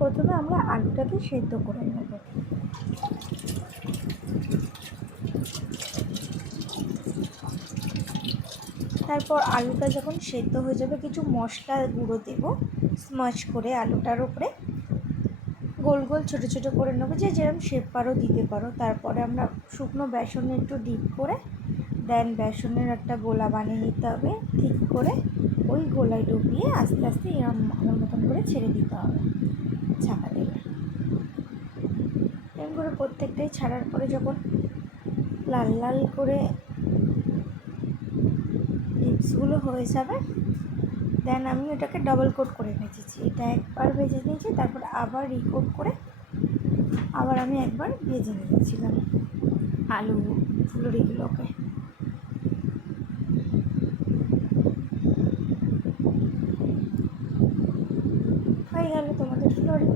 প্রথমে আমরা আলুটাকে সেদ্ধ করে নেব। তারপর আলুটা যখন সেদ্ধ হয়ে যাবে কিছু মশলা গুঁড়ো দেব স্ম্যাশ করে আলুটার উপরে গোল গোল ছোটো ছোটো করে নেবো, যে যেরকম শেপ পারো দিতে পারো। তারপরে আমরা শুকনো বেসনে একটু ডিপ করে দেন বেসনের একটা গোলা বানিয়ে নিতে হবে ঠিক করে, ওই গোলায় ডুবিয়ে আস্তে আস্তে এরকম আমার মতন করে ছেড়ে দিতে হবে ছাকা দিয়ে। এরকম করে প্রত্যেকটাই ছাড়ার পরে যখন লাল লাল করে চিপসগুলো হয়ে যাবে দেন আমি ওটাকে ডবল কোট করে ভেজেছি। এটা একবার ভেজে নিয়েছি, তারপর আবার রিকোট করে আবার আমি একবার ভেজে নিয়েছিলাম আলু ফুলুরিগুলোকে। হয়ে গেল তোমাদের ফুলুরি।